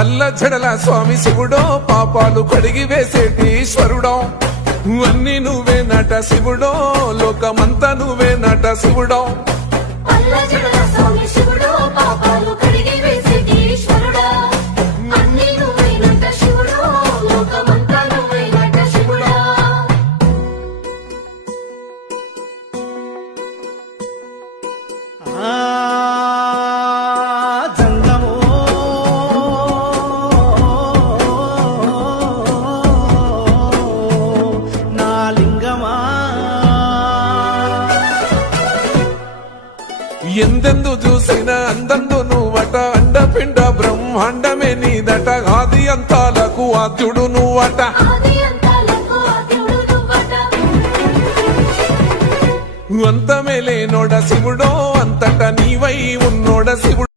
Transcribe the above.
పల్ల జడల స్వామి శివుడో పాపాలు కడిగి వేసేటి ఈశ్వరుడో అన్ని నువ్వే నట శివుడో లోకమంతా నువ్వే నట శివుడో ఎందెందు చూసిన అందందు నువ్వట అండపిండ బ్రహ్మాండమే నీదట ఆది అంతాలకు ఆద్యుడు నువ్వట అంతమే లేనోడ శివుడో అంతట నీవై ఉన్నోడ శివుడు